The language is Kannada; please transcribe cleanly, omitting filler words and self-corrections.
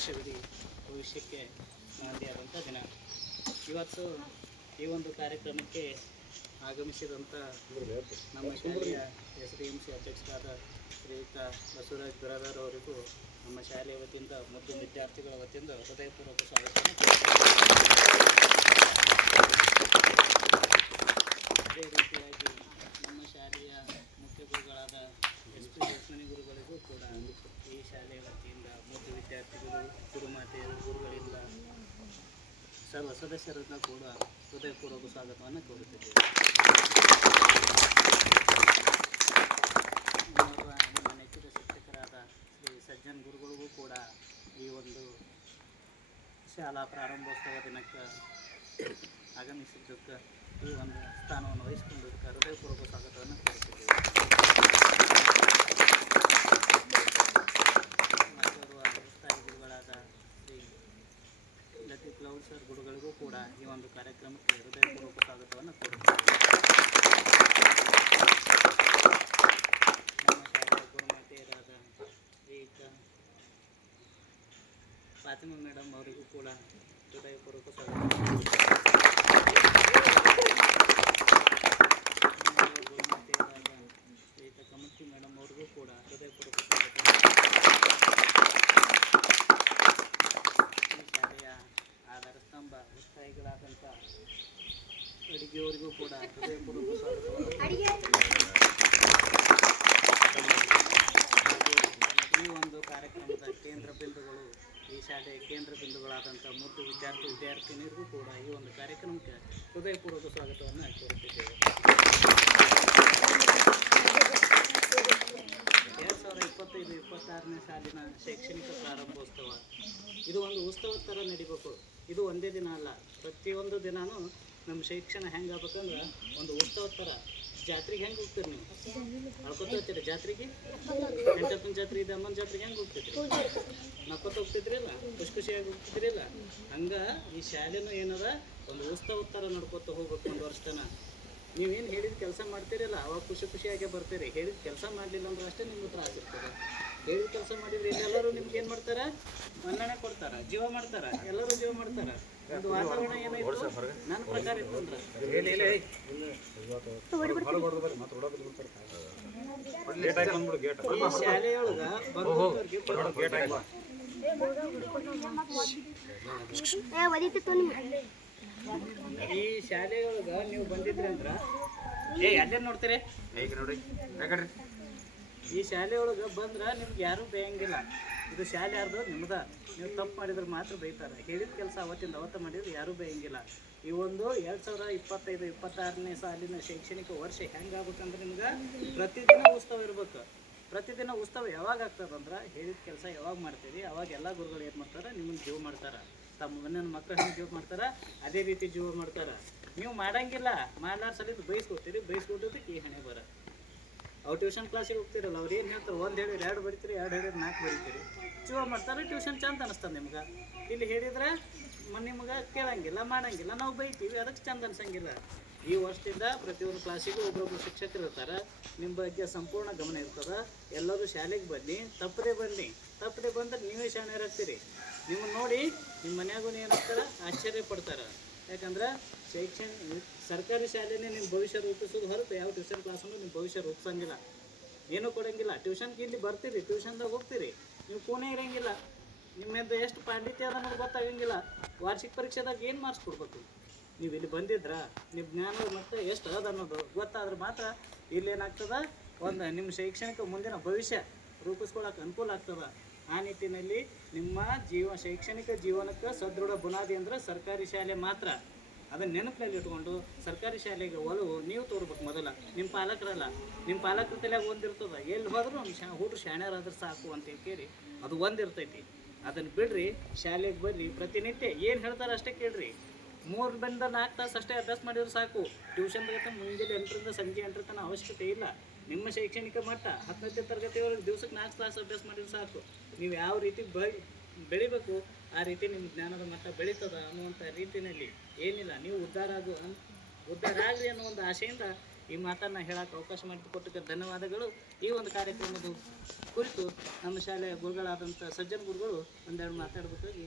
ಭವಿಷ್ಯಕ್ಕೆ ನಾಂದಿಯಾದಂಥ ದಿನ. ಇವತ್ತು ಈ ಒಂದು ಕಾರ್ಯಕ್ರಮಕ್ಕೆ ಆಗಮಿಸಿದಂಥ ನಮ್ಮ ಶಾಲೆಯ SDMC ಅಧ್ಯಕ್ಷರಾದ ಶ್ರೀಯುತ ಬಸವರಾಜ್ ಬಿರಾದಾರ್ ಅವರಿಗೂ ನಮ್ಮ ಶಾಲೆಯ ವತಿಯಿಂದ ಮತ್ತು ವಿದ್ಯಾರ್ಥಿಗಳ ವತಿಯಿಂದ ಹೃದಯಪೂರ್ವಕ ಸ್ವಾಗತವನ್ನು ಅದೇ ರೀತಿಯಾಗಿ ನಮ್ಮ ಶಾಲೆಯ ಮುಖ್ಯ ಗುರುಗಳಾದ SP ಲಕ್ಷ್ಮಣಿ ಗುರುಗಳಿಗೂ ಕೂಡ ಈ ಶಾಲೆಯ ವತಿಯಿಂದ ಮತ್ತು ವಿದ್ಯಾರ್ಥಿಗಳು, ಗುರುಮಾತೆಯರು, ಗುರುಗಳಿಂದ ಸರ್ವ ಸದಸ್ಯರನ್ನ ಕೂಡ ಹೃದಯಪೂರ್ವಕ ಸ್ವಾಗತವನ್ನು ಕೋರುತ್ತಿದ್ದೇವೆ. ನಮ್ಮ ನೆಚ್ಚಿನ ಶಿಕ್ಷಕರಾದ ಶ್ರೀ ಸಜ್ಜನ್ ಗುರುಗಳಿಗೂ ಕೂಡ ಈ ಒಂದು ಶಾಲಾ ಪ್ರಾರಂಭೋತ್ಸವ ದಿನಕ್ಕೆ ಆಗಮಿಸಿದ್ದಕ್ಕೆ ಈ ಒಂದು ಸ್ಥಾನವನ್ನು ವಹಿಸಿಕೊಂಡಿದ್ದಕ್ಕೆ ಹೃದಯಪೂರ್ವಕ ಸ್ವಾಗತವನ್ನು ಕೋರುತ್ತಿದ್ದೇವೆ. ಉತ್ಸಾಹಿ ಗುರುಗಳಾದ ಶ್ರೀ ಲತೀಫ್ ಲೌಡ್ ಸರ್ ಗುರುಗಳಿಗೂ ಕೂಡ ಈ ಒಂದು ಕಾರ್ಯಕ್ರಮಕ್ಕೆ ಹೃದಯಪೂರ್ವಕ ಸ್ವಾಗತವನ್ನು ಕೋರುತ್ತೇವೆ. ನಮ್ಮ ಶಾಲೆಯ ಗುರುಮಾತೆಯರಾದ ಶ್ರೀಯುತ ಫಾತಿಮಾ ಮೇಡಮ್ ಅವರಿಗೂ ಕೂಡ ಹೃದಯಪೂರ್ವಕ ಸ್ವಾಗತ. ಗುರುಮಾತೆಯರಾದ ಶ್ರೀಯುತ ಕಮರ್ತಿ ಮೇಡಮ್ ಅವ್ರಿಗೂ ಕೂಡ ಹೃದಯಪೂರ್ವಕ ಸ್ವಾಗತ. ಈ ಶಾಲೆಯ ಆಧಾರ ಸ್ತಂಭ ಉತ್ಸಾಹಿಗಳಾದಂಥ ಅಡಿಗೆಯವರಿಗೂ ಕೂಡ ಹೃದಯಪೂರ್ವಕ ಸ್ವಾಗತವನ್ನು. ಈ ಒಂದು ಕಾರ್ಯಕ್ರಮದ ಕೇಂದ್ರ ಬಿಂದುಗಳು, ಈ ಶಾಲೆಯ ಕೇಂದ್ರ ಬಿಂದುಗಳಾದಂಥ ಮುದ್ದು ವಿದ್ಯಾರ್ಥಿನಿಯರಿಗೂ ಕೂಡ ಈ ಒಂದು ಕಾರ್ಯಕ್ರಮಕ್ಕೆ ಹೃದಯಪೂರ್ವಕ ಸ್ವಾಗತವನ್ನು ಕೋರುತ್ತಿದ್ದೇವೆ. 2025-26ನೇ ಸಾಲಿನ ಶೈಕ್ಷಣಿಕ ಪ್ರಾರಂಭೋತ್ಸವ ಇದು ಒಂದು ಉತ್ಸವದ ಥರ ನಡಿಬೇಕು. ಇದು ಒಂದೇ ದಿನ ಅಲ್ಲ, ಪ್ರತಿಯೊಂದು ದಿನಾನೂ ನಮ್ಮ ಶಿಕ್ಷಣ ಹೆಂಗೆ ಆಗ್ಬೇಕಂದ್ರೆ ಒಂದು ಉತ್ಸವದ ಥರ. ಜಾತ್ರೆಗೆ ಹೆಂಗೆ ಹೋಗ್ತೀರಿ ನೀವು? ಅಳ್ಕೊತ ಹೋಗ್ತೀರಿ ಜಾತ್ರೆಗೆ? ಎಂಟಪ್ಪನ ಜಾತ್ರೆ ಇದೆ, ಅಮ್ಮನ ಜಾತ್ರೆಗೆ ಹೆಂಗೆ ಹೋಗ್ತಿದ್ರಿ? ನಕ್ಕೊತ ಹೋಗ್ತಿದ್ರಿಲ್ಲ, ಖುಷಿಯಾಗಿ ಹೋಗ್ತಿದ್ರಿಲ್ಲ? ಹಂಗೆ ಈ ಶಾಲೆನೂ ಏನದ ಒಂದು ಉತ್ಸವದ ಥರ ನಡ್ಕೊತ ಹೋಗ್ಬೇಕು. ಒಂದು ವರ್ಷ ತನ ನೀವೇನು ಹೇಳಿದ ಕೆಲಸ ಮಾಡ್ತೀರಲ್ಲ ಅವಾಗ ಖುಷಿಯಾಗೇ ಬರ್ತೀರಿ. ಹೇಳಿದ ಕೆಲಸ ಮಾಡಲಿಲ್ಲ ಅಂದ್ರೆ ಅಷ್ಟೇ ನಿಮ್ಗೆ ತ್ರಾಸ ಇರ್ತದೆ. ಹೇಳಿದ ಕೆಲಸ ಮಾಡಿದ್ರೆ ಎಲ್ಲರೂ ನಿಮ್ಗೆ ಏನು ಮಾಡ್ತಾರೆ? ಮನ್ನಣೆ ಕೊಡ್ತಾರೆ, ಜೀವ ಮಾಡ್ತಾರೆ, ಎಲ್ಲರೂ ಜೀವ ಮಾಡ್ತಾರೆ. ಒಂದು ವಾತಾವರಣ ಏನಾಯ್ತು ನನ್ನ ಪ್ರಕಾರ ಇತ್ತು ಅಂದ್ರೆ ಶಾಲೆಯೊಳಗ ಈ ಶಾಲೆಯೊಳಗ ನೀವು ಬಂದಿದ್ರಿ ಅಂದ್ರ ಅಲ್ಲೇ ನೋಡ್ತೀರಿ. ಈ ಶಾಲೆಯೊಳಗೆ ಬಂದ್ರೆ ನಿಮ್ಗೆ ಯಾರೂ ಬೇಯಂಗಿಲ್ಲ. ಇದು ಶಾಲೆ ಯಾರ್ದು? ನಿಮ್ದ. ನೀವು ತಪ್ಪು ಮಾಡಿದ್ರೆ ಮಾತ್ರ ಬೈತಾರೆ. ಹೇಳಿದ ಕೆಲಸ ಅವತ್ತು ಮಾಡಿದ್ರೆ ಯಾರೂ ಬೇಯಂಗಿಲ್ಲ. ಈ ಒಂದು 2025-26ನೇ ಸಾಲಿನ ಶೈಕ್ಷಣಿಕ ವರ್ಷ ಹೆಂಗಾಗ್ಬೇಕಂದ್ರೆ ನಿಮ್ಗೆ ಪ್ರತಿದಿನ ಉತ್ಸವ ಇರ್ಬೇಕು. ಪ್ರತಿದಿನ ಉತ್ಸವ ಯಾವಾಗ ಆಗ್ತದಂದ್ರೆ ಹೇಳಿದ ಕೆಲಸ ಯಾವಾಗ ಮಾಡ್ತೀರಿ ಅವಾಗ ಎಲ್ಲ ಗುರುಗಳು ಏನು ಮಾಡ್ತಾರೆ? ನಿಮ್ಮನ್ನು ಜೀವ ಮಾಡ್ತಾರೆ. ತಮ್ಮ ಮನೆಯ ಮಕ್ಕಳು ಹೆಂಗೆ ಜೀವ ಮಾಡ್ತಾರೆ ಅದೇ ರೀತಿ ಜೀವ ಮಾಡ್ತಾರೆ. ನೀವು ಮಾಡಂಗಿಲ್ಲ, ಮಾಡ್ಲಾರ ಸಲಿದ್ದು ಬೈಸ್ಕೊಟ್ಟದಕ್ಕೆ ಈ ಹಣೆ ಬರ. ಅವ್ರು ಟ್ಯೂಷನ್ ಕ್ಲಾಸಿಗೆ ಹೋಗ್ತಿರಲ್ಲ, ಅವ್ರು ಏನು ಹೇಳ್ತಾರೆ? 1 ಹೇಳಿದ್ರೆ 2 ಬರೀತೀರಿ, 2 ಹೇಳಿದ್ರೆ 4 ಬರೀತೀರಿ. ಜೀವ ಮಾಡ್ತಾರೆ. ಟ್ಯೂಷನ್ ಚಂದ ಅನಿಸ್ತದೆ ನಿಮ್ಗೆ. ಇಲ್ಲಿ ಹೇಳಿದ್ರೆ ನಿಮ್ಗೆ ಕೇಳಂಗಿಲ್ಲ, ಮಾಡಂಗಿಲ್ಲ, ನಾವು ಬೈತೀವಿ, ಅದಕ್ಕೆ ಚಂದ ಅನ್ಸಂಗಿಲ್ಲ. ಈ ವರ್ಷದಿಂದ ಪ್ರತಿಯೊಂದು ಕ್ಲಾಸಿಗೂ ಒಬ್ಬೊಬ್ಬರು ಶಿಕ್ಷಕರು ಇರ್ತಾರೆ. ನಿಮ್ಮ ಬಗ್ಗೆ ಸಂಪೂರ್ಣ ಗಮನ ಇರ್ತದೆ. ಎಲ್ಲರೂ ಶಾಲೆಗೆ ಬನ್ನಿ, ತಪ್ಪದೆ ಬಂದ್ರೆ ನೀವೇ ಶಾಣೆರಾಗ್ತೀರಿ. ನಿಮ್ಮನ್ನು ನೋಡಿ ನಿಮ್ಮ ಮನ್ಯಾಗೂ ಏನಾಗ್ತಾರೆ? ಆಶ್ಚರ್ಯ ಪಡ್ತಾರೆ. ಯಾಕಂದ್ರೆ ಸರ್ಕಾರಿ ಶಾಲೆನೇ ನಿಮ್ಮ ಭವಿಷ್ಯ ರೂಪಿಸೋದು ಹೊರತು ಯಾವ ಟ್ಯೂಷನ್ ಕ್ಲಾಸನ್ನು ನಿಮ್ಮ ಭವಿಷ್ಯ ರೂಪಿಸಂಗಿಲ್ಲ, ಏನೂ ಕೊಡೋಂಗಿಲ್ಲ. ಟ್ಯೂಷನ್ಗೆ ಇಲ್ಲಿ ಬರ್ತೀರಿ, ಟ್ಯೂಷನ್ದಾಗ ಹೋಗ್ತೀರಿ, ನೀವು ಕೂನೇ ಇರೋಂಗಿಲ್ಲ. ನಿಮ್ಮಿಂದ ಎಷ್ಟು ಪಾಂಡಿತ್ಯ ಅದ ಅನ್ನೋದು ಗೊತ್ತಾಗಂಗಿಲ್ಲ. ವಾರ್ಷಿಕ ಪರೀಕ್ಷೆದಾಗ ಏನು ಮಾರ್ಕ್ಸ್ ಕೊಡ್ಬೇಕು? ನೀವು ಇಲ್ಲಿ ಬಂದಿದ್ರ ನಿಮ್ಮ ಜ್ಞಾನ ಮತ್ತು ಎಷ್ಟು ಅದ ಅನ್ನೋದು ಗೊತ್ತಾದ್ರೆ ಮಾತ್ರ ಇಲ್ಲೇನಾಗ್ತದೆ? ಒಂದು ನಿಮ್ಮ ಶೈಕ್ಷಣಿಕ ಮುಂದಿನ ಭವಿಷ್ಯ ರೂಪಿಸ್ಕೊಳ್ಳೋಕೆ ಅನುಕೂಲ ಆಗ್ತದೆ. ಆ ನಿಟ್ಟಿನಲ್ಲಿ ನಿಮ್ಮ ಶೈಕ್ಷಣಿಕ ಜೀವನಕ್ಕೆ ಸದೃಢ ಬುನಾದಿ ಅಂದ್ರೆ ಸರ್ಕಾರಿ ಶಾಲೆ ಮಾತ್ರ. ಅದನ್ನು ನೆನಪಿನಲ್ಲಿ ಇಟ್ಕೊಂಡು ಸರ್ಕಾರಿ ಶಾಲೆಗೆ ಒಲವು ನೀವು ತೋರ್ಬೇಕು. ಮೊದಲ ನಿಮ್ಮ ಪಾಲಕರಲ್ಲ, ನಿಮ್ಮ ಪಾಲಕರ ತಲೆಯಾಗ ಒಂದಿರ್ತದೆ. ಎಲ್ಲಿ ಹೋದ್ರೂ ನಮ್ಮ ಹುಡುಗರು ಶಾಣ್ಯರಾದ್ರೆ ಸಾಕು ಅಂತ ಕೇಳಿ ಅದು ಒಂದಿರ್ತೈತಿ. ಅದನ್ನು ಬಿಡ್ರಿ, ಶಾಲೆಗೆ ಬರ್ರಿ, ಪ್ರತಿನಿತ್ಯ ಏನು ಹೇಳ್ತಾರೆ ಅಷ್ಟೇ ಕೇಳ್ರಿ. 3-4 ತಾಸು ಅಷ್ಟೇ ಅಭ್ಯಾಸ ಮಾಡಿದ್ರೆ ಸಾಕು. ಟ್ಯೂಷನ್ ಮುಂಜಾನೆ 8ರಿಂದ ಸಂಜೆ 8 ತನಕ ಅವಶ್ಯಕತೆ ಇಲ್ಲ. ನಿಮ್ಮ ಶೈಕ್ಷಣಿಕ ಮಟ್ಟ 10ನೇ ತರಗತಿವರೆಗೆ ದಿವಸಕ್ಕೆ 4 ತಾಸು ಅಭ್ಯಾಸ ಮಾಡಿದ್ರೆ ಸಾಕು. ನೀವು ಯಾವ ರೀತಿ ಬೆಳಿಬೇಕು ಆ ರೀತಿ ನಿಮ್ಮ ಜ್ಞಾನದ ಮಟ್ಟ ಬೆಳೀತದ ಅನ್ನುವಂಥ ರೀತಿಯಲ್ಲಿ ಏನಿಲ್ಲ. ನೀವು ಉದ್ಧಾರ ಆಗಲಿ ಅನ್ನೋ ಒಂದು ಆಶೆಯಿಂದ ಈ ಮಾತನ್ನು ಹೇಳಕ್ಕೆ ಅವಕಾಶ ಮಾಡಿಕೊಟ್ಟಕ್ಕೆ ಧನ್ಯವಾದಗಳು. ಈ ಒಂದು ಕಾರ್ಯಕ್ರಮದ ಕುರಿತು ನಮ್ಮ ಶಾಲೆಯ ಗುರುಗಳಾದಂಥ ಸಜ್ಜನ್ ಗುರುಗಳು ಒಂದೆರಡು ಮಾತಾಡಬೇಕಾಗಿ